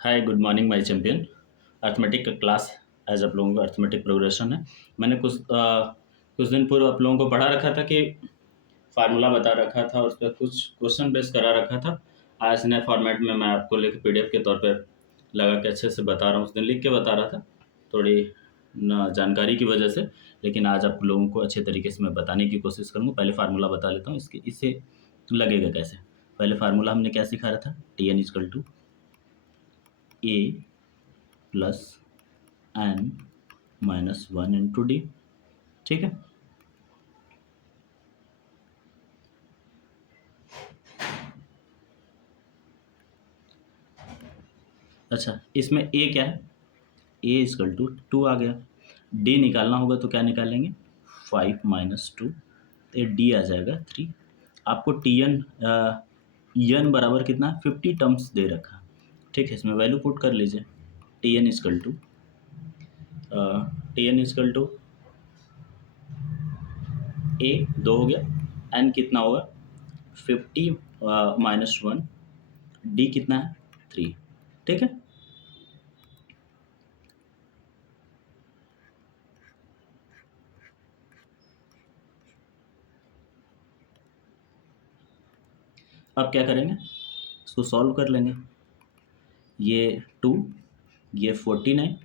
Hi good morning my champion. Arithmetic का class as आप लोगों का अर्थमेटिक प्रोग्रेशन है। मैंने कुछ दिन पूर्व आप लोगों को पढ़ा रखा था कि फार्मूला बता रखा था और उस पर कुछ क्वेश्चन बेस करा रखा था। आज नए फॉर्मेट में मैं आपको लिख पीडीएफ के तौर पर लगा के अच्छे से बता रहा हूँ। उस दिन लिख के बता रहा था थोड़ी न जानकारी की वजह से, लेकिन आज आप लोगों को अच्छे तरीके से मैं बताने की कोशिश करूँगा। पहले फार्मूला बता लेता हूँ, इससे लगेगा कैसे। पहले फार्मूला हमने क्या सिखाया था, T N is equal to A plus N minus one into D. ठीक है, अच्छा इसमें ए क्या है, ए इजकल टू टू आ गया। डी निकालना होगा तो क्या निकालेंगे, फाइव माइनस टू, तो डी आ जाएगा थ्री। आपको टी एन एन बराबर कितना, 50 टर्म्स दे रखा। ठीक है, इसमें वैल्यू पुट कर लीजिए। टी एन इजकल टू ए दो हो गया, एन कितना होगा 50 माइनस वन, डी कितना है थ्री। ठीक है, अब क्या करेंगे, इसको सॉल्व कर लेंगे। ये टू, ये 49,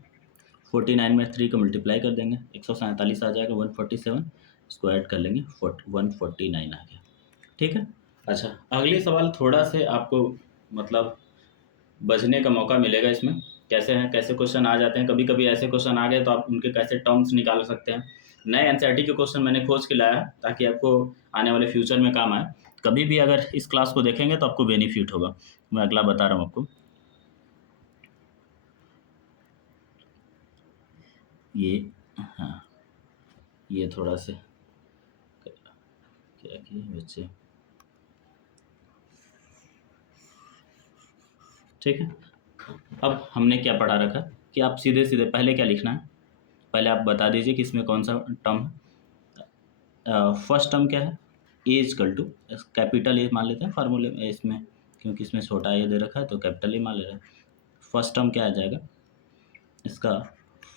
49 में थ्री को मल्टीप्लाई कर देंगे, 147 आ जाएगा, 147, इसको ऐड कर लेंगे, 149 आ गया। ठीक है, अच्छा अगले सवाल थोड़ा से आपको मतलब बचने का मौका मिलेगा इसमें। कैसे हैं, कैसे क्वेश्चन आ जाते हैं, कभी कभी ऐसे क्वेश्चन आ गए तो आप उनके कैसे टर्म्स निकाल सकते हैं। नए एनसीईआरटी के क्वेश्चन मैंने खोज के लाया ताकि आपको आने वाले फ्यूचर में काम आए। कभी भी अगर इस क्लास को देखेंगे तो आपको बेनिफिट होगा। मैं अगला बता रहा हूँ आपको। ये हाँ, ये थोड़ा से क्या किए बच्चे। ठीक है, अब हमने क्या पढ़ा रखा कि आप सीधे सीधे पहले क्या लिखना है, पहले आप बता दीजिए कि इसमें कौन सा टर्म है। फर्स्ट टर्म क्या है, A equal to capital A मान लेते हैं फार्मूले में इसमें, क्योंकि इसमें छोटा ए दे रखा है तो कैपिटल ए मान ले रहे हैं। फर्स्ट टर्म क्या आ जाएगा, इसका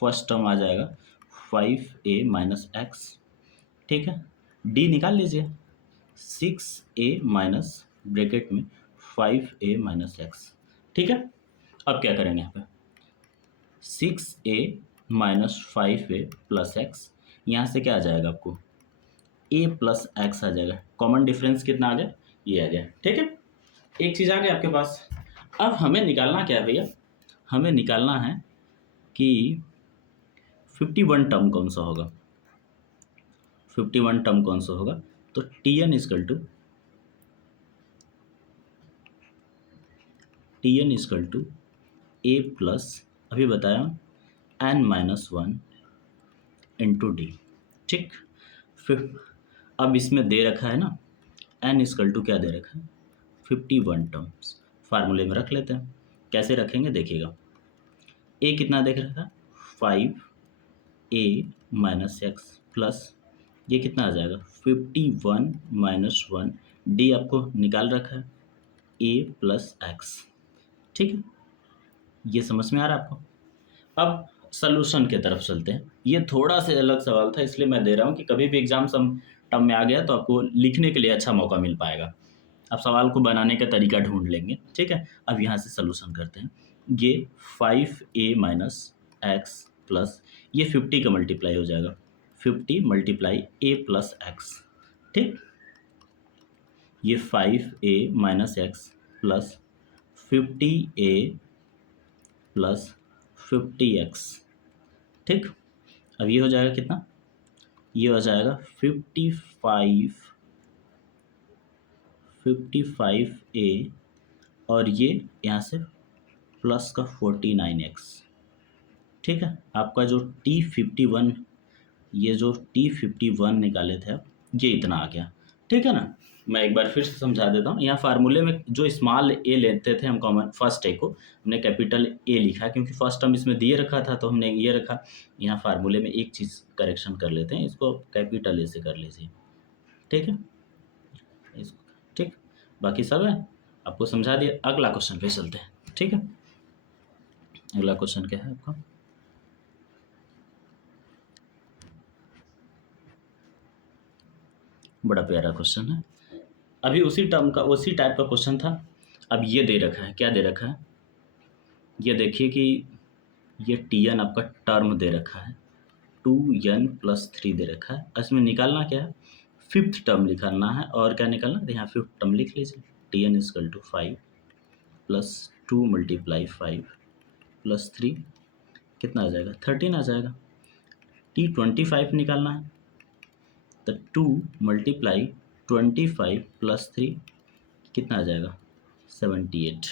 फर्स्ट टर्म आ जाएगा 5a माइनस एक्स। ठीक है, डी निकाल लीजिए, 6a माइनस ब्रैकेट में 5a माइनस एक्स। ठीक है, अब क्या करेंगे यहाँ पे, 6a minus 5a plus x, यहाँ से क्या आ जाएगा आपको a प्लस एक्स आ जाएगा। कॉमन डिफरेंस कितना आ गया, ये आ गया। ठीक है, एक चीज़ आ गई आपके पास। अब हमें निकालना क्या है भैया, हमें निकालना है कि 51 टर्म कौन सा होगा। 51 टर्म कौन सा होगा, तो T N is equal to A plus, अभी बताया N minus one into D. ठीक, फिर अब इसमें दे रखा है ना, एन इजकल टू क्या दे रखा है 51 टर्म्स। फार्मूले में रख लेते हैं, कैसे रखेंगे देखिएगा। ए कितना देख रखा है 5a माइनस एक्स प्लस ये कितना आ जाएगा 51 माइनस वन, डी आपको निकाल रखा है a प्लस एक्स। ठीक है, ये समझ में आ रहा है आपको। अब सॉल्यूशन की तरफ चलते हैं। ये थोड़ा सा अलग सवाल था इसलिए मैं दे रहा हूँ कि कभी भी एग्जाम सम टर्म में आ गया तो आपको लिखने के लिए अच्छा मौका मिल पाएगा। आप सवाल को बनाने का तरीका ढूंढ लेंगे। ठीक है, अब यहाँ से सॉल्यूशन करते हैं। ये 5a माइनस एक्स प्लस ये 50 का मल्टीप्लाई हो जाएगा, 50 मल्टीप्लाई a प्लस एक्स। ठीक, ये 5a minus x plus 50a plus 50x। ठीक, अब ये हो जाएगा कितना, ये हो जाएगा 55a और ये यहाँ से प्लस का 49x। ठीक है, आपका जो T51, ये जो T51 निकाले थे आप, ये इतना आ गया। ठीक है ना, मैं एक बार फिर से समझा देता हूँ। यहाँ फार्मूले में जो स्मॉल ए लेते थे हम कॉमन, फर्स्ट ए को हमने कैपिटल ए लिखा क्योंकि फर्स्ट टर्म इसमें दिए रखा था तो हमने ये रखा। यहाँ फार्मूले में एक चीज़ करेक्शन कर लेते हैं, इसको कैपिटल ए से कर लीजिए। ठीक है, इसको ठीक, बाकी सब है आपको समझा दिया। अगला क्वेश्चन पे चलते हैं। ठीक है, अगला क्वेश्चन क्या है आपका? बड़ा प्यारा क्वेश्चन है। अभी उसी टर्म का, उसी टाइप का क्वेश्चन था। अब ये दे रखा है, क्या दे रखा है? ये देखिए कि ये टी एन आपका टर्म दे रखा है, 2n+3 दे रखा है। इसमें निकालना क्या है? फिफ्थ टर्म निकालना है। और क्या निकालना है? यहाँ फिफ्थ टर्म लिख लीजिए, Tn=5 + 2 × 5 + 3 कितना आ जाएगा? 13 आ जाएगा। T25 निकालना है, तो 2 × 25 + 3 कितना आ जाएगा? 78।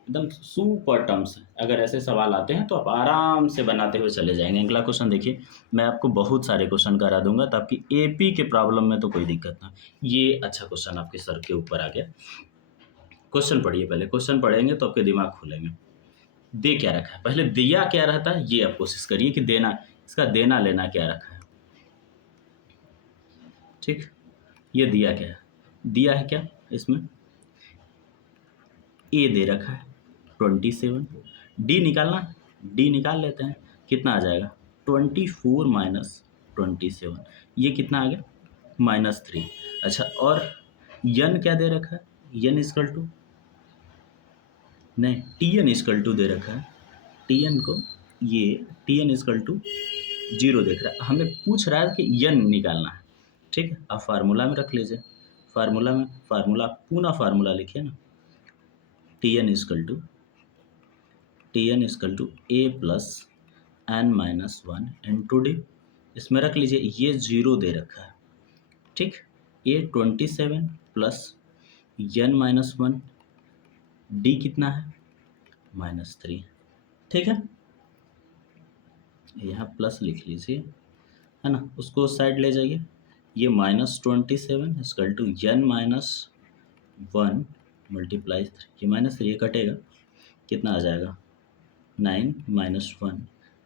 एकदम सुपर टर्म्स है। अगर ऐसे सवाल आते हैं तो आप आराम से बनाते हुए चले जाएंगे। अगला क्वेश्चन देखिए, मैं आपको बहुत सारे क्वेश्चन करा दूंगा तो आपकी एपी के प्रॉब्लम में तो कोई दिक्कत ना। ये अच्छा क्वेश्चन आपके सर के ऊपर आ गया। क्वेश्चन पढ़िए, पहले क्वेश्चन पढ़ेंगे तो आपके दिमाग खुलेंगे। दे क्या रखा है, पहले दिया क्या रहता है ये आप कोशिश करिए कि देना, इसका देना लेना क्या रखा है। ठीक, ये दिया क्या है? दिया है क्या इसमें? ए दे रखा है 27। डी निकालना है, डी निकाल लेते हैं। कितना आ जाएगा? 24 - 27, ये कितना आ गया? -3। अच्छा, और यन क्या दे रखा है? यन इजकल टू, नहीं, टी एन इजकल टू दे रखा है। टी एन को, ये टी एन इजकल टू 0 देख रहा है, हमें पूछ रहा है कि यन निकालना है। ठीक है, आप फार्मूला में रख लीजिए। फार्मूला में, फार्मूला पूरा फार्मूला लिखिए ना, T N is equal to a + n-1 into D. इसमें रख लीजिए, ये 0 दे रखा है। ठीक, a 27 + n-1, डी कितना है? -3। ठीक है, यहाँ प्लस लिख लीजिए, है ना, उसको साइड ले जाइए। ये -27 इजकल टू n-1 × 3, ये -3 कटेगा, कितना आ जाएगा? 9 - 1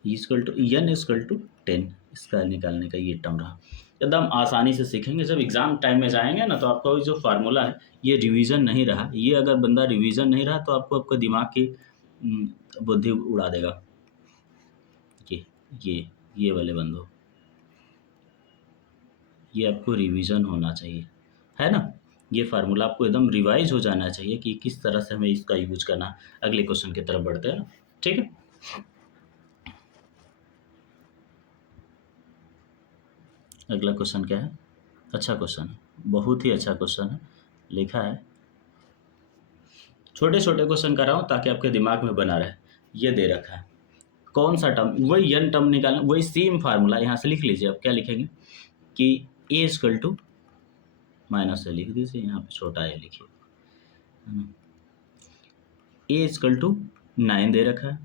equal to n equal to 10। इसका निकालने का ये टर्म रहा। एकदम आसानी से सीखेंगे। जब एग्ज़ाम टाइम में जाएंगे ना तो आपका जो फार्मूला है ये रिवीजन नहीं रहा, ये अगर बंदा रिवीजन नहीं रहा तो आपको आपका दिमाग की बुद्धि उड़ा देगा। ये वाले बंदो, ये आपको रिवीजन होना चाहिए, है ना। ये फार्मूला आपको एकदम रिवाइज हो जाना चाहिए कि किस तरह से हमें इसका यूज करना है। अगले क्वेश्चन की तरफ बढ़ते हैं ना, ठीक है। अगला क्वेश्चन क्या है? अच्छा क्वेश्चन है, बहुत ही अच्छा क्वेश्चन है। लिखा है, छोटे छोटे क्वेश्चन कर रहा हूँ ताकि आपके दिमाग में बना रहे। ये दे रखा है, कौन सा टर्म, वही यन टर्म निकालना, वही सेम फार्मूला यहाँ से लिख लीजिए। अब क्या लिखेंगे कि ए इजकल टू, माइनस से लिख दीजिए, यहाँ पे छोटा ए लिखिए, ए इजकल टू 9 दे रखा है,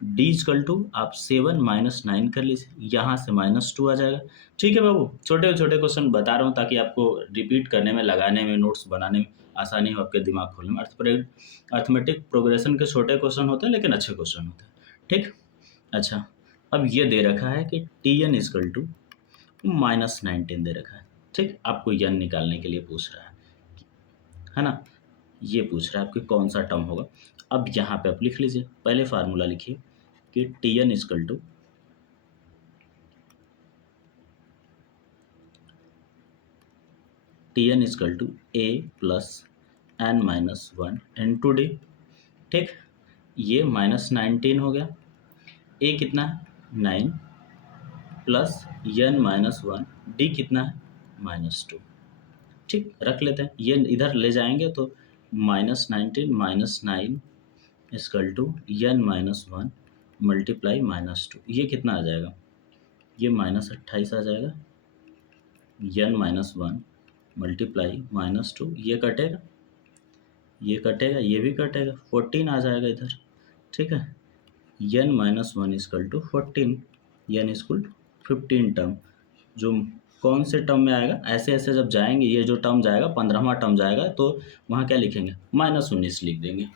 डी इजकल टू आप 7 - 9 कर लीजिए, यहाँ से -2 आ जाएगा। ठीक है बाबू, छोटे छोटे क्वेश्चन बता रहा हूँ ताकि आपको रिपीट करने में, लगाने में, नोट्स बनाने में आसानी हो, आपके दिमाग खोलने में। अर्थमेटिक प्रोग्रेशन के छोटे क्वेश्चन होते हैं लेकिन अच्छे क्वेश्चन होते हैं। ठीक, अच्छा, अब ये दे रखा है कि टी एन इजकल टू -19 दे रखा है। ठीक, आपको यन निकालने के लिए पूछ रहा है ना, ये पूछ रहा है आपके कौन सा टर्म होगा। अब यहाँ पे आप लिख लीजिए, पहले फार्मूला लिखिए कि T N is equal to a + n-1 into D. ठीक, ये -19 हो गया, ए कितना है? 9 प्लस n-1, डी कितना है? -2। ठीक, रख लेते हैं, ये इधर ले जाएंगे तो -19 - 9 इजकल टू n-1 मल्टीप्लाई -2, ये कितना आ जाएगा? ये -28 आ जाएगा। n-1 मल्टीप्लाई -2, ये कटेगा, ये कटेगा, ये भी कटेगा, 14 आ जाएगा इधर। ठीक है, n-1 equal to 14, n equal to 15 term. जो कौन से टर्म में आएगा, ऐसे ऐसे जब जाएंगे, ये जो टर्म जाएगा 15वां टर्म जाएगा तो वहाँ क्या लिखेंगे? -19 लिख देंगे।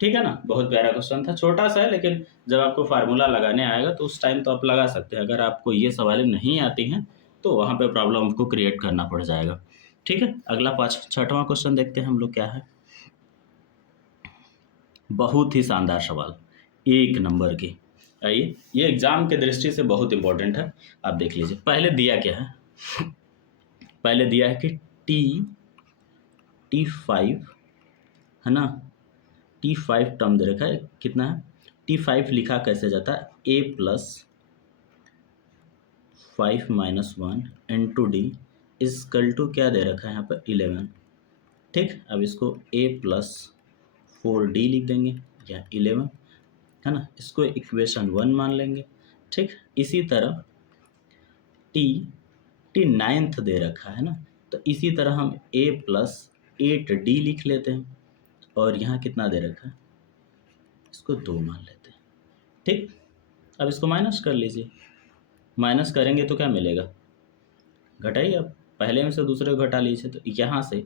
ठीक है ना, बहुत प्यारा क्वेश्चन था, छोटा सा है लेकिन जब आपको फार्मूला लगाने आएगा तो उस टाइम तो आप लगा सकते हैं। अगर आपको ये सवालें नहीं आती हैं तो वहाँ पे प्रॉब्लम आपको क्रिएट करना पड़ जाएगा। ठीक है, अगला 6वां क्वेश्चन देखते हैं हम लोग क्या है। बहुत ही शानदार सवाल, एक नंबर की। आइए, ये एग्जाम के दृष्टि से बहुत इंपॉर्टेंट है, आप देख लीजिए। पहले दिया क्या है, पहले दिया है कि T5 है ना, T5 टर्म दे रखा है, कितना है, T5 लिखा कैसे जाता है, A+5 - 1 into D equal to क्या दे रखा है यहाँ पर 11। ठीक, अब इसको A+4D लिख देंगे या 11, है ना, इसको इक्वेशन 1 मान लेंगे। ठीक, इसी तरह टी नाइन्थ दे रखा है ना, तो इसी तरह हम A+8D लिख लेते हैं, और यहाँ कितना दे रखा है, इसको 2 मान लेते हैं। ठीक, अब इसको माइनस कर लीजिए, माइनस करेंगे तो क्या मिलेगा, घटाइए, अब पहले में से दूसरे को घटा लीजिए, तो यहाँ से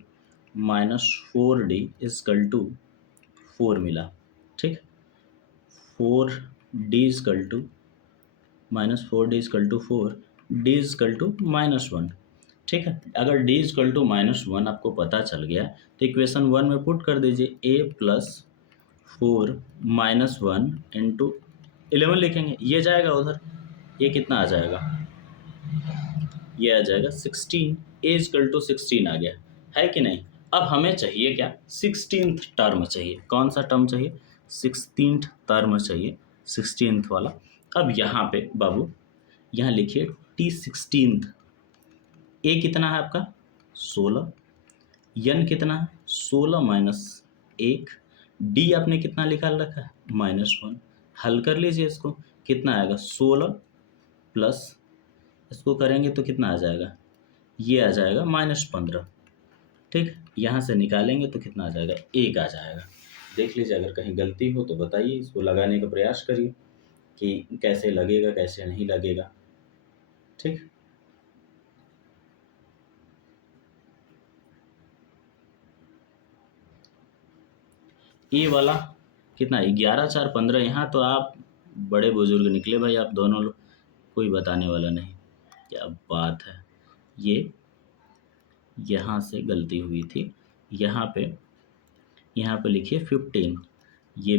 -4D इजकल टू 4 मिला। ठीक, 4D equal to -4D equal to 4, D equal to -1। ठीक है, अगर D इजकल टू -1 आपको पता चल गया तो इक्वेशन 1 में पुट कर दीजिए, A+4 - 1 इंटू 11 लिखेंगे, ये जाएगा उधर, ये कितना आ जाएगा, ये आ जाएगा 16, A इजकल टू 16 आ गया, है कि नहीं। अब हमें चाहिए क्या, 16th टर्म चाहिए, कौन सा टर्म चाहिए, 16th टर्म चाहिए, 16th वाला। अब यहाँ पे बाबू, यहाँ लिखिए T16th, ए कितना है आपका 16, यन कितना है 16 - 1, डी आपने कितना निकाल रखा है -1। हल कर लीजिए इसको, कितना आएगा 16 प्लस, इसको करेंगे तो कितना आ जाएगा, ये आ जाएगा -15। ठीक, यहाँ से निकालेंगे तो कितना आ जाएगा, 1 आ जाएगा। देख लीजिए, अगर कहीं गलती हो तो बताइए, इसको लगाने का प्रयास करिए कि कैसे लगेगा कैसे नहीं लगेगा। ठीक, ये वाला कितना, 11 4 15, यहाँ तो आप बड़े बुजुर्ग निकले भाई, आप दोनों लोग, कोई बताने वाला नहीं, क्या बात है। ये यहाँ से गलती हुई थी, यहाँ पे लिखिए 15, ये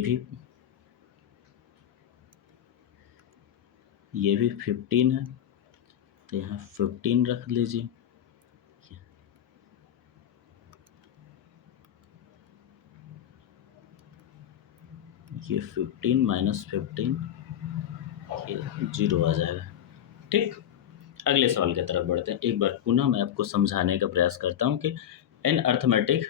भी 15 है, तो यहाँ 15 रख लीजिए। ये 15 - 15, ये 0 आ जाएगा। ठीक, अगले सवाल की तरफ बढ़ते हैं। एक बार पुनः मैं आपको समझाने का प्रयास करता हूँ कि in arithmetic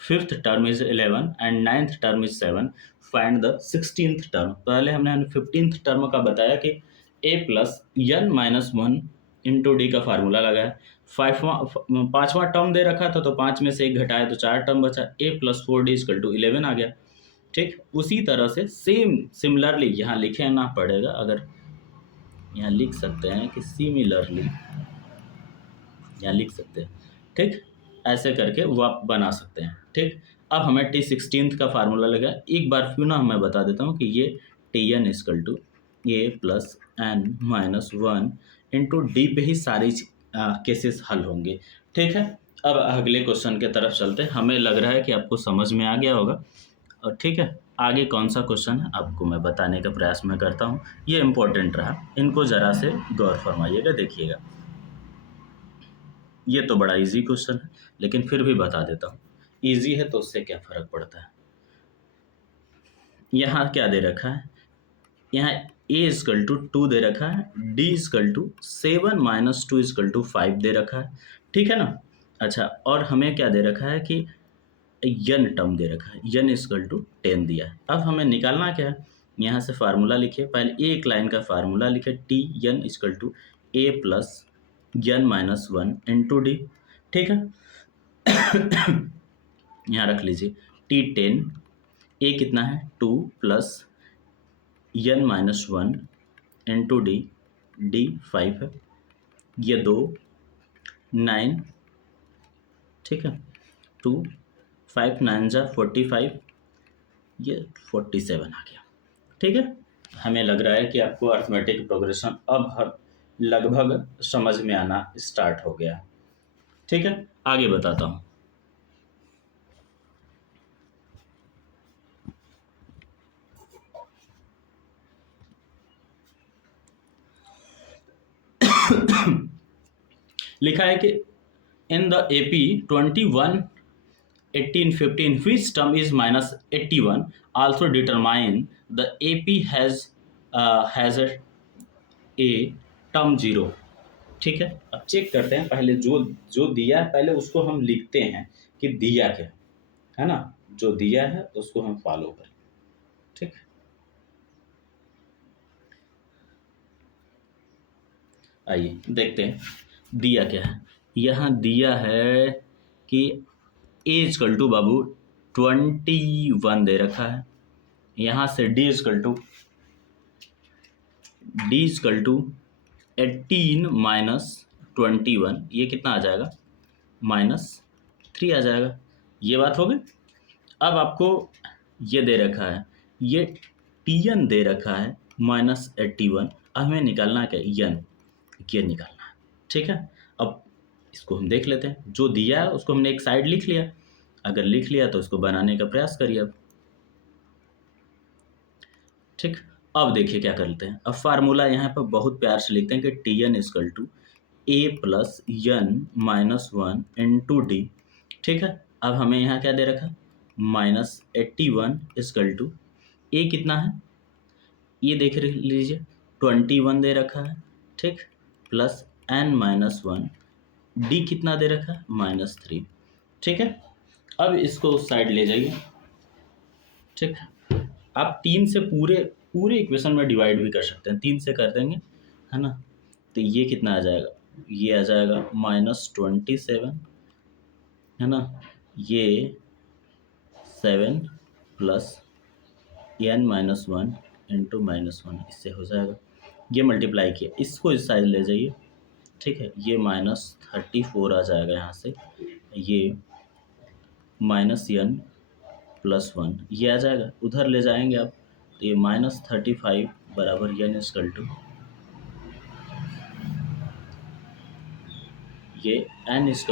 5th term is 11 and 9th term is 7, find the 16th term. पहले हमने 15th टर्म का बताया कि A+n-1 इंटू डी का फार्मूला लगाया, पाँचवा टर्म दे रखा था तो 5 में से 1 घटाया तो 4 टर्म बचा, A+4D इक्वल टू 11 आ गया। ठीक, उसी तरह से सिमिलरली यहाँ लिखना पड़ेगा, अगर यहाँ लिख सकते हैं कि सिमिलरली, यहाँ लिख सकते हैं। ठीक, ऐसे करके वो आप बना सकते हैं। ठीक, अब हमें T16th का फार्मूला लगा, एक बार पुनः मैं बता देता हूँ कि ये Tn equal to A+n-1 into D पे ही सारी केसेस हल होंगे। ठीक है, अब अगले क्वेश्चन के तरफ चलते हैं, हमें लग रहा है कि आपको समझ में आ गया होगा। और ठीक है, आगे कौन सा क्वेश्चन है आपको मैं बताने का प्रयास मैं करता हूँ, ये इम्पोर्टेंट रहा, इनको ज़रा से गौर फरमाइएगा, देखिएगा। ये तो बड़ा इजी क्वेश्चन है, लेकिन फिर भी बता देता हूँ, इजी है तो उससे क्या फ़र्क पड़ता है। यहाँ क्या दे रखा है, यहाँ a इजकल टू 2 दे रखा है, d equal to 7 - 2 equal to 5 दे रखा है। ठीक है ना, अच्छा, और हमें क्या दे रखा है कि यन टर्म दे रखा है, यन इजकल टू 10 दिया है। अब हमें निकालना क्या है, यहाँ से फार्मूला लिखिए, पहले एक लाइन का फार्मूला लिखे, T N equal to A+n-1 into D. ठीक है, यहाँ रख लीजिए T10, ए कितना है 2 plus n-1 into D, D 5 है, ये 2 9, ठीक है, 2 5 9 जा 45, ये 47 आ गया। ठीक है, हमें लग रहा है कि आपको अर्थमेटिक प्रोग्रेशन अब लगभग समझ में आना स्टार्ट हो गया। ठीक है, आगे बताता हूँ। लिखा है कि in the AP 21, 18, 15 which term is minus 81, also determine the AP has a term 0। ठीक है, अब चेक करते हैं, पहले जो जो दिया है पहले उसको हम लिखते हैं कि दिया क्या है ना, जो दिया है उसको हम फॉलो करें। ठीक, आइए देखते हैं दिया क्या है। यहाँ दिया है कि A = बाबू 21 दे रखा है। यहाँ से D = 18 माइनस 21, ये कितना आ जाएगा, -3 आ जाएगा। ये बात हो गई। अब आपको ये दे रखा है, ये TN दे रखा है -81। अब हमें निकालना है क्या, यन, ये निकालना है। ठीक है, अब इसको हम देख लेते हैं। जो दिया है उसको हमने एक साइड लिख लिया, अगर लिख लिया तो उसको बनाने का प्रयास करिए अब। ठीक, अब देखिए क्या करते हैं। अब फार्मूला यहाँ पर बहुत प्यार से लिखते हैं कि TN = A + n-1 × D। ठीक है, अब हमें यहाँ क्या दे रखा, -81 = A कितना है, ये देख लीजिए 21 दे रखा है। ठीक, प्लस n-1, D कितना दे रखा है, -3। ठीक है, अब इसको उस साइड ले जाइए। ठीक, आप 3 से पूरे पूरे इक्वेशन में डिवाइड भी कर सकते हैं, 3 से कर देंगे है ना, तो ये कितना आ जाएगा, ये आ जाएगा -27 है ना, ये 7 + n-1 × -1, इससे हो जाएगा। ये मल्टीप्लाई किया, इसको इस साइड ले जाइए। ठीक है, ये -34 आ जाएगा यहाँ से, ये -n + 1 ये आ जाएगा, उधर ले जाएंगे आप तो ये -35 बराबर n = ये n =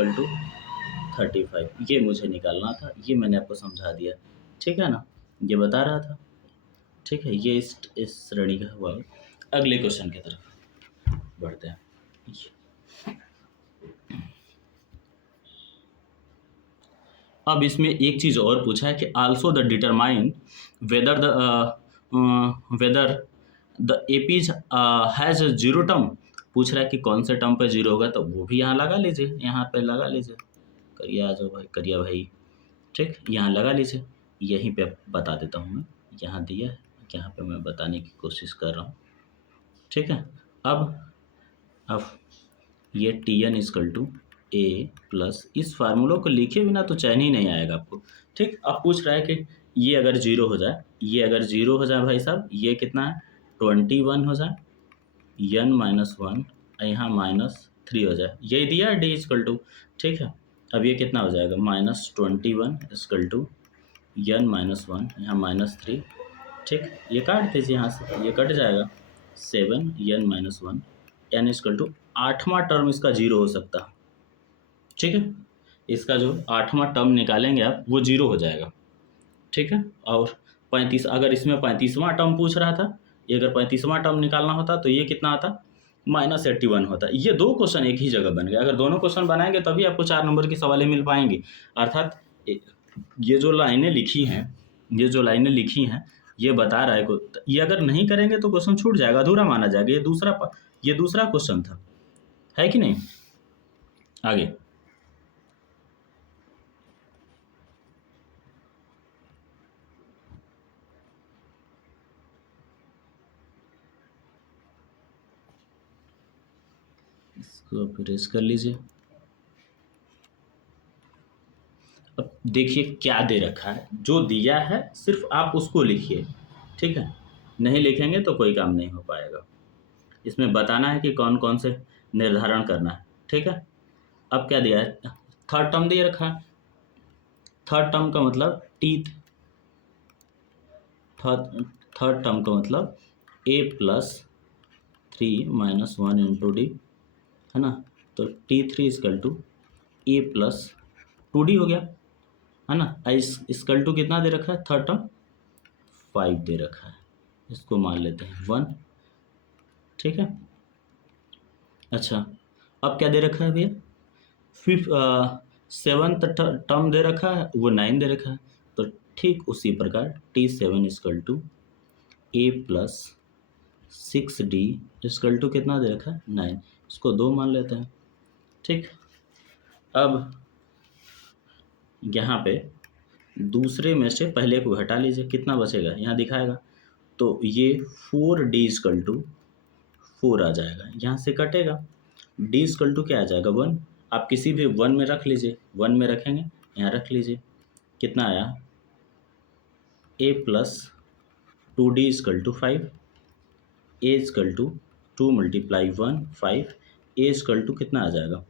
35, ये मुझे निकालना था, ये मैंने आपको समझा दिया। ठीक है ना, ये बता रहा था। ठीक है, ये इस श्रेणी का हुआ। अगले क्वेश्चन की तरफ बढ़ते हैं। अब इसमें एक चीज़ और पूछा है कि also the determine whether the APs has 0 term. पूछ रहा है कि कौन से टर्म पे 0 होगा, तो वो भी यहाँ लगा लीजिए, यहाँ पे लगा लीजिए। करिए, आ जाओ भाई, करिए भाई। ठीक, यहाँ लगा लीजिए, यहीं पे बता देता हूँ मैं, यहाँ दिया है, यहाँ पे मैं बताने की कोशिश कर रहा हूँ। ठीक है, अब ये TN = A + इस फार्मूलों को लिखे बिना तो चैन ही नहीं आएगा आपको। ठीक, अब पूछ रहा है कि ये अगर 0 हो जाए, ये अगर 0 हो जाए भाई साहब, ये कितना है 21 हो जाए, n-1 और यहाँ -3 हो जाए, यही दिया है D = ठीक है, अब ये कितना हो जाएगा, -21 = n-1, यहाँ -3। ठीक, ये काट दीजिए, यहाँ से ये कट जाएगा, 7 n-1, n = 8वां टर्म इसका 0 हो सकता है। ठीक है, इसका जो 8वां टर्म निकालेंगे आप, वो 0 हो जाएगा। ठीक है, और 35, अगर इसमें 35वां टर्म पूछ रहा था, ये अगर 35वां टर्म निकालना होता तो ये कितना आता, -81 होता। ये 2 क्वेश्चन एक ही जगह बन गए। अगर दोनों क्वेश्चन बनाएंगे तभी आपको 4 नंबर की सवालें मिल पाएंगी। अर्थात ये जो लाइनें लिखी हैं, ये बता रहा है को, ये अगर नहीं करेंगे तो क्वेश्चन छूट जाएगा, अधूरा माना जाएगा। ये दूसरा क्वेश्चन था, है कि नहीं। आगे इसको आप इरेज कर लीजिए। अब देखिए क्या दे रखा है, जो दिया है सिर्फ आप उसको लिखिए। ठीक है, नहीं लिखेंगे तो कोई काम नहीं हो पाएगा। इसमें बताना है कि कौन कौन से निर्धारण करना है। ठीक है, अब क्या दिया है, थर्ड टर्म दे रखा है। थर्ड टर्म का मतलब थर्ड टर्म का मतलब A + 3 - 1 × D है ना, तो T3 = A + 2D हो गया है ना। इक्वल टू कितना दे रखा है, थर्ड टर्म 5 दे रखा है, इसको मान लेते हैं 1। ठीक है, अच्छा, अब क्या दे रखा है भैया? सेवन्थ टर्म दे रखा है, वो 9 दे रखा है। तो ठीक उसी प्रकार T7 equal to A plus 6D equal to कितना दे रखा है? 9। इसको 2 मान लेते हैं। ठीक, अब यहाँ पे दूसरे में से पहले को घटा लीजिए, कितना बचेगा यहाँ दिखाएगा। तो ये 4D इजकल टू 4 आ जाएगा, यहाँ से कटेगा। D इजकल टू क्या आ जाएगा? 1। आप किसी भी 1 में रख लीजिए, 1 में रखेंगे, यहाँ रख लीजिए, कितना आया? A plus 2D equal to 5। A equal to 2 multiply 1 5। A equal to कितना आ जाएगा?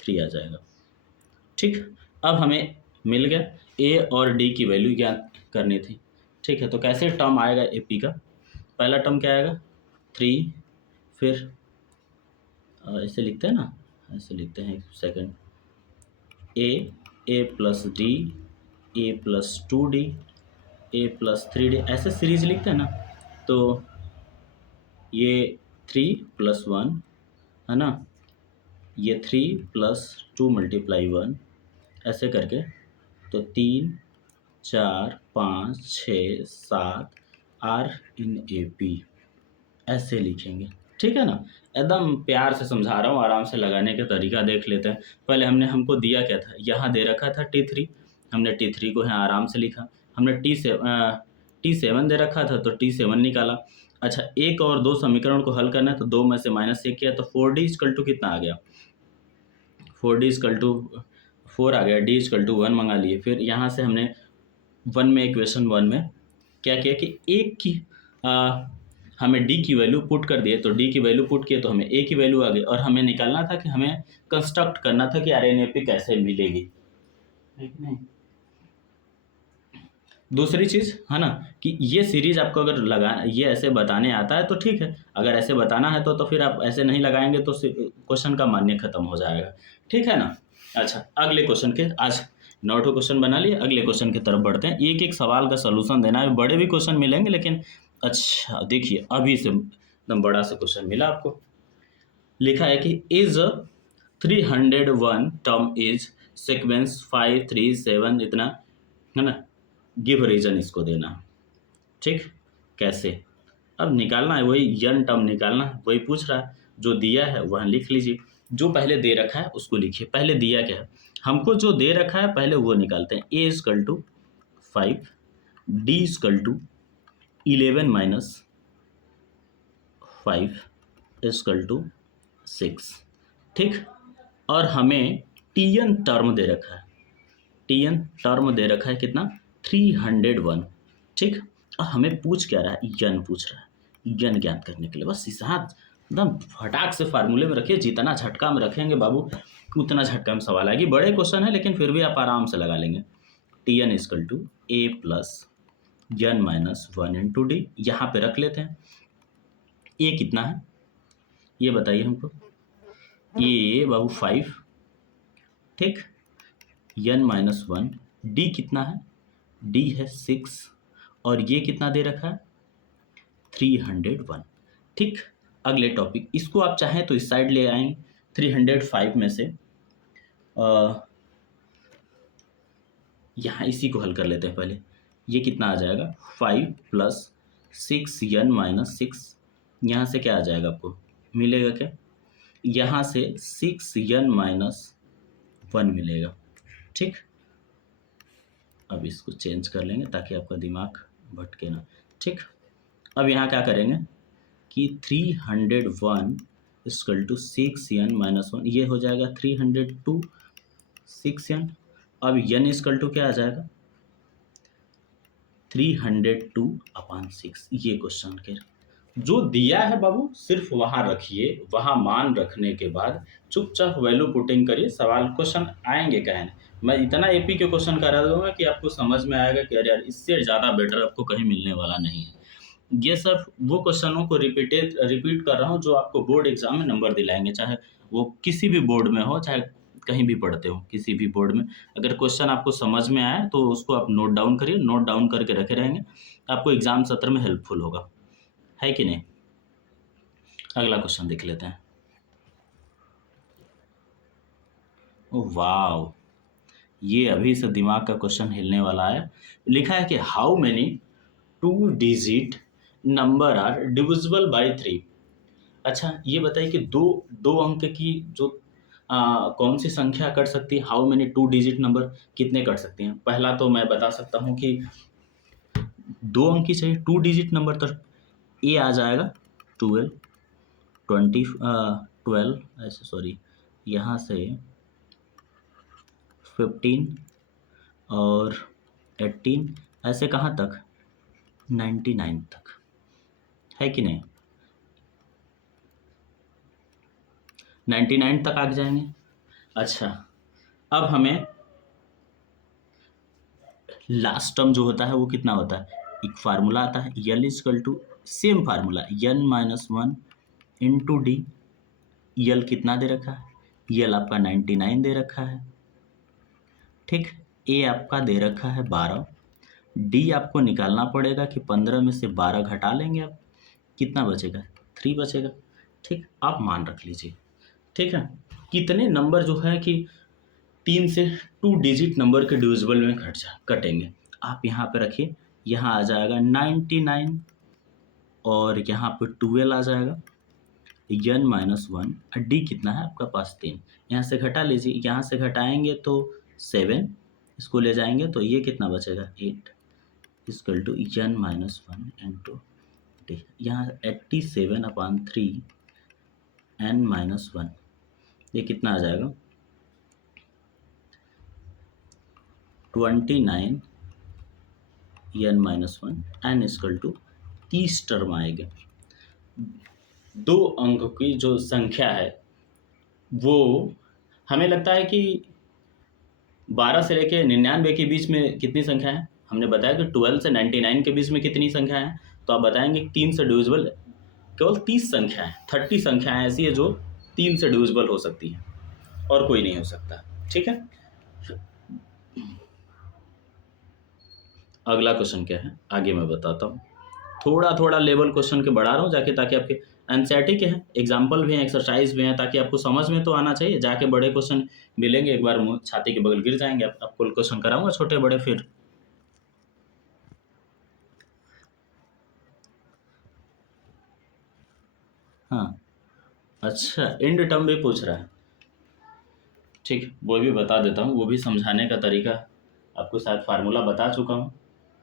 3 आ जाएगा। ठीक, अब हमें मिल गया ए और डी की वैल्यू ज्ञात करनी थी। ठीक है, तो कैसे टर्म आएगा ए पी का? पहला टर्म क्या आएगा? 3, फिर ऐसे लिखते हैं ना, ऐसे लिखते हैं, एक सेकंड, ए प्लस डी, ए प्लस 2D, ए प्लस 3D, ऐसे सीरीज लिखते हैं ना। तो ये 3 प्लस 1 है ना, ये 3 प्लस 2 मल्टीप्लाई 1, ऐसे करके तो 3 4 5 6 7 आर इन ए पी, ऐसे लिखेंगे। ठीक है ना, एकदम प्यार से समझा रहा हूँ, आराम से लगाने का तरीका देख लेते हैं। पहले हमको दिया क्या था? यहाँ दे रखा था T3, हमने T3 को यहाँ आराम से लिखा। हमने T7 दे रखा था तो T7 निकाला। अच्छा, एक और दो समीकरण को हल करना है तो 2 में से -1 किया तो 4D इजकल टू कितना आ गया? 4D इजकल टू 4 आ गया। D इजकल टू 1 मंगा लिए। फिर यहाँ से हमने 1 में, इक्वेशन 1 में क्या किया कि एक की हमें D की वैल्यू पुट कर दिए, तो D की वैल्यू पुट किए तो हमें A की वैल्यू आ गई, और हमें निकालना था कि हमें कंस्ट्रक्ट करना था कि RNAP कैसे मिलेगी, है कि नहीं। दूसरी चीज़ है ना कि ये सीरीज आपको अगर ये ऐसे बताने आता है तो ठीक है, अगर ऐसे बताना है तो फिर आप ऐसे नहीं लगाएंगे तो क्वेश्चन का मान्य खत्म हो जाएगा। ठीक है ना। अच्छा, अगले क्वेश्चन के, आज 9 क्वेश्चन बना लिए, अगले क्वेश्चन की तरफ बढ़ते हैं। एक एक सवाल का सोल्यूशन देना है, बड़े भी क्वेश्चन मिलेंगे लेकिन अच्छा देखिए, अभी से एकदम बड़ा सा क्वेश्चन मिला आपको। लिखा है कि इज 301 टर्म इज सीक्वेंस 5 3 7 इतना, है ना, गिव रीजन इसको देना। ठीक, कैसे? अब निकालना है वही यन टर्म निकालना है, वही पूछ रहा है। जो दिया है वह लिख लीजिए, जो पहले दे रखा है उसको लिखिए। पहले दिया क्या है हमको? जो दे रखा है पहले वो निकालते हैं। A equal to 5, d equal to 11 minus 5 equal to 6। ठीक, और हमें टीएन टर्म दे रखा है, टीएन टर्म दे रखा है कितना? 301। ठीक, और हमें पूछ क्या रहा है? यन पूछ रहा है। यन ज्ञात करने के लिए बस इस हाथ एकदम फटाक से फार्मूले में रखिए। जितना झटका में रखेंगे बाबू उतना झटका में सवाल आएगी। बड़े क्वेश्चन है लेकिन फिर भी आप आराम से लगा लेंगे। T N is equal to A plus n minus 1 into d, यहाँ पे रख लेते हैं। ए कितना है ये बताइए हमको? ए बाबू 5, ठीक, यन माइनस 1, डी कितना है? डी है 6, और ये कितना दे रखा है? 301। ठीक, अगले टॉपिक, इसको आप चाहें तो इस साइड ले आएंगे 305 में से। यहाँ इसी को हल कर लेते हैं पहले। ये कितना आ जाएगा? 5 प्लस 6 यन माइनस 6, यहाँ से क्या आ जाएगा आपको मिलेगा क्या? यहाँ से 6 यन माइनस 1 मिलेगा। ठीक, अब इसको चेंज कर लेंगे ताकि आपका दिमाग भटके ना। ठीक, अब यहाँ क्या करेंगे कि 301 इक्वल टू 6 यन माइनस 1, ये हो जाएगा 302 6 यन। अब यन इक्वल टू क्या आ जाएगा? 302/6। ये क्वेश्चन के जो दिया है बाबू सिर्फ वहाँ रखिए, वहाँ मान रखने के बाद चुपचाप वैल्यू पुटिंग करिए। सवाल क्वेश्चन आएंगे कहने, मैं इतना एपी के क्वेश्चन करा दूंगा कि आपको समझ में आएगा कि अरे यार इससे ज़्यादा बेटर आपको कहीं मिलने वाला नहीं है। ये सब वो क्वेश्चनों को रिपीट कर रहा हूँ जो आपको बोर्ड एग्जाम में नंबर दिलाएंगे, चाहे वो किसी भी बोर्ड में हो, चाहे कहीं भी पढ़ते हो, किसी भी बोर्ड में। अगर क्वेश्चन आपको समझ में आए तो उसको आप नोट डाउन करिए, नोट डाउन करके रखे रहेंगे, आपको एग्जाम सत्र में हेल्पफुल होगा, है कि नहीं। अगला क्वेश्चन देख लेते हैं। ओह वाव, ये अभी से दिमाग का क्वेश्चन हिलने वाला है। लिखा है कि how many 2 digit number are divisible by 3। अच्छा ये बताइए कि दो दो अंक की जो कौन सी संख्या कट सकती है, हाउ मेनी 2 डिजिट नंबर कितने कट सकते हैं। पहला तो मैं बता सकता हूँ कि 2 अंक की चाहिए 2 डिजिट नंबर, तो ए आ जाएगा 12, 12 ऐसे, सॉरी, यहाँ से 15 और 18, ऐसे कहाँ तक, 99 तक, है कि नहीं, 99 तक आ जाएंगे। अच्छा, अब हमें लास्ट टर्म जो होता है वो कितना होता है, एक फार्मूला आता है l equal to, same formula n minus one into d. L कितना दे रखा है, यल आपका 99 दे रखा है, ठीक। ए आपका दे रखा है 12, डी आपको निकालना पड़ेगा कि 15 में से 12 घटा लेंगे आप, कितना बचेगा, 3 बचेगा, ठीक। आप मान रख लीजिए, ठीक है। कितने नंबर जो है कि 3 से 2 डिजिट नंबर के डिविजिबल में कटेंगे, आप यहाँ पे रखिए। यहाँ आ जाएगा 99 और यहाँ पे 12 आ जाएगा, n माइनस वन, डी कितना है आपका पास 3, यहाँ से घटा लीजिए, यहाँ से घटाएंगे तो 7, इसको ले जाएंगे तो ये कितना बचेगा 8, equal to n minus one into d. यहाँ 87/3 n माइनस वन, ये कितना आ जाएगा 29 n minus one, n equal to 30 term आएगा। 2 अंक की जो संख्या है वो हमें लगता है कि 12 से लेके 99 के बीच में कितनी संख्या है, हमने बताया कि 12 से 99 के बीच में कितनी संख्या है, तो आप बताएंगे 3 से डिविजिबल केवल 30 संख्या है, 30 संख्याएं ऐसी है जो 3 से डिविजिबल हो सकती है और कोई नहीं हो सकता, ठीक है। अगला क्वेश्चन क्या है आगे मैं बताता हूँ, थोड़ा थोड़ा लेवल क्वेश्चन के बढ़ा रहा हूँ जाके, ताकि आपके एनसीईआरटी के हैं, एग्जाम्पल भी हैं, एक्सरसाइज भी हैं, ताकि आपको समझ में तो आना चाहिए। जाके बड़े क्वेश्चन मिलेंगे एक बार छाती के बगल गिर जाएंगे, आपको क्वेश्चन कराऊंगा छोटे बड़े फिर। हाँ, अच्छा एंड टर्म भी पूछ रहा है, ठीक, वो भी बता देता हूँ, वो भी समझाने का तरीका आपको शायद फार्मूला बता चुका हूँ,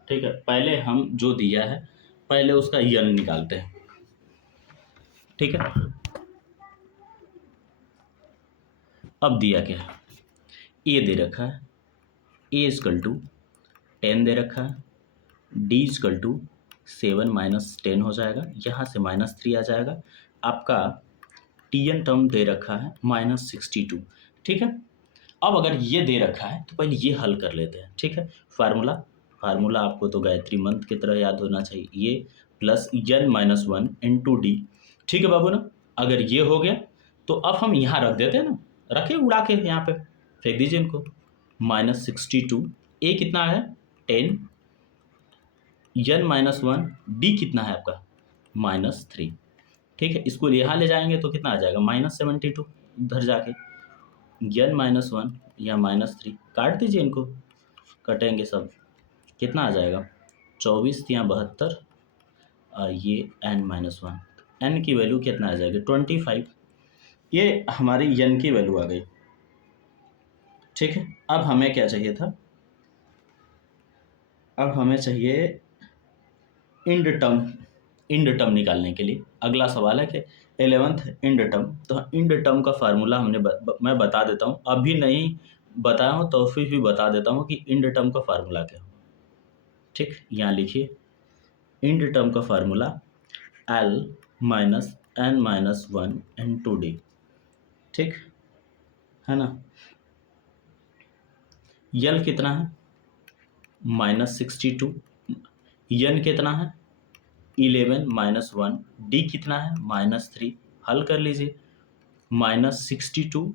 ठीक है। पहले हम जो दिया है पहले उसका यन निकालते हैं, ठीक है। अब दिया क्या है, ए दे रखा है, ए इजकल टू 10 दे रखा है, डी इजकल टू 7 माइनस 10 हो जाएगा, यहाँ से -3 आ जाएगा, आपका टी एन टर्म दे रखा है -62, ठीक है। अब अगर ये दे रखा है तो पहले ये हल कर लेते हैं, ठीक है। फार्मूला फार्मूला आपको तो गायत्री मंत्र की तरह याद होना चाहिए, ये plus n minus one into D, ठीक है बाबू ना। अगर ये हो गया तो अब हम यहाँ रख देते हैं ना, रखे उड़ा के यहाँ पे फेंक दीजिए इनको, -62, ए कितना है 10, n माइनस वन, डी कितना है आपका -3, ठीक है। इसको यहाँ ले जाएंगे तो कितना आ जाएगा -72, इधर जाके n माइनस वन या -3, काट दीजिए इनको, कटेंगे सब, कितना आ जाएगा 24 या 72, ये n माइनस वन, एन की वैल्यू कितना आ जाएगी 25, ये हमारी n की वैल्यू आ गई, ठीक है। अब हमें क्या चाहिए था, अब हमें चाहिए इंड टर्म निकालने के लिए अगला सवाल है कि 11th इंड टर्म, तो इंड टर्म का फार्मूला मैं बता देता हूँ, अभी नहीं बताया हूँ तो फिर भी बता देता हूँ कि इंड टर्म का फार्मूला क्या हो, ठीक। यहाँ लिखिए इंड टर्म का formula L minus n minus one into D, ठीक है ना। यल कितना है -62, यन कितना है 11 माइनस वन, डी कितना है -3, हल कर लीजिए, -62,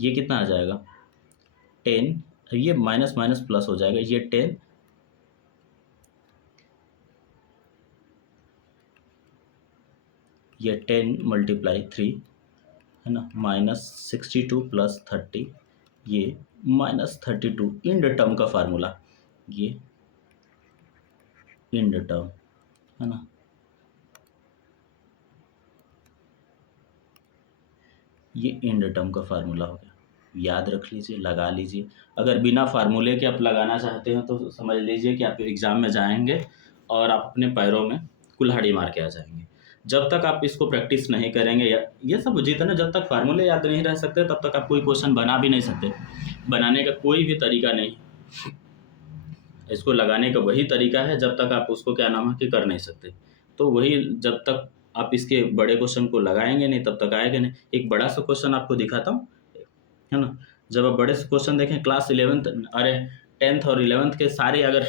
ये कितना आ जाएगा 10, ये माइनस माइनस प्लस हो जाएगा, ये 10, ये 10 × 3 है ना, -62 + 30 ये -32 इंड टर्म का फार्मूला, ये इंड टर्म है ना, ये इंड टर्म का फार्मूला हो गया, याद रख लीजिए, लगा लीजिए। अगर बिना फार्मूले के आप लगाना चाहते हैं तो समझ लीजिए कि आप एग्ज़ाम में जाएंगे और आप अपने पैरों में कुल्हाड़ी मार के आ जाएंगे। जब तक आप इसको प्रैक्टिस नहीं करेंगे, या ये सब जितना जब तक फार्मूले याद नहीं रह सकते तब तक आप कोई क्वेश्चन बना भी नहीं सकते। बनाने का कोई भी तरीका नहीं, इसको लगाने का वही तरीका है जब तक आप उसको क्या नाम है कि कर नहीं सकते। तो वही, जब तक आप इसके बड़े क्वेश्चन को लगाएंगे नहीं तब तक आएगा नहीं। एक बड़ा सा क्वेश्चन आपको दिखाता हूँ, है ना। जब आप बड़े से क्वेश्चन देखें क्लास 11th, अरे 10th और 11th के सारे, अगर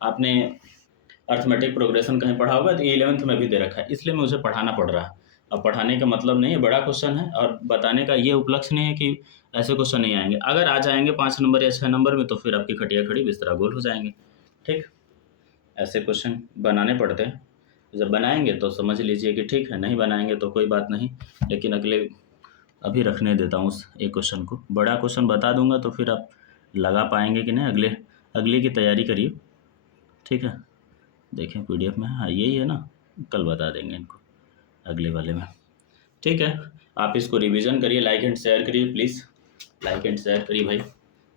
आपने अर्थमेटिक प्रोग्रेशन कहीं पढ़ा होगा तो ये 11th में भी दे रखा है, इसलिए मुझे पढ़ाना पड़ रहा है। अब पढ़ाने का मतलब नहीं है, बड़ा क्वेश्चन है और बताने का ये उपलक्ष्य नहीं है कि ऐसे क्वेश्चन नहीं आएंगे। अगर आ जाएंगे 5 नंबर या 6 नंबर में तो फिर आपकी खटिया खड़ी बिस्तरा गोल हो जाएंगे। ठीक, ऐसे क्वेश्चन बनाने पड़ते हैं। जब बनाएंगे तो समझ लीजिए कि ठीक है, नहीं बनाएंगे तो कोई बात नहीं। लेकिन अगले, अभी रखने देता हूँ उस एक क्वेश्चन को, बड़ा क्वेश्चन बता दूंगा तो फिर आप लगा पाएंगे कि नहीं। अगले की तैयारी करिए, ठीक है। देखें पीडीएफ में, हाँ यही है ना, कल बता देंगे इनको अगले वाले में। ठीक है, आप इसको रिवीजन करिए, लाइक एंड शेयर करिए प्लीज़, लाइक एंड शेयर करिए भाई।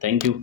Thank you.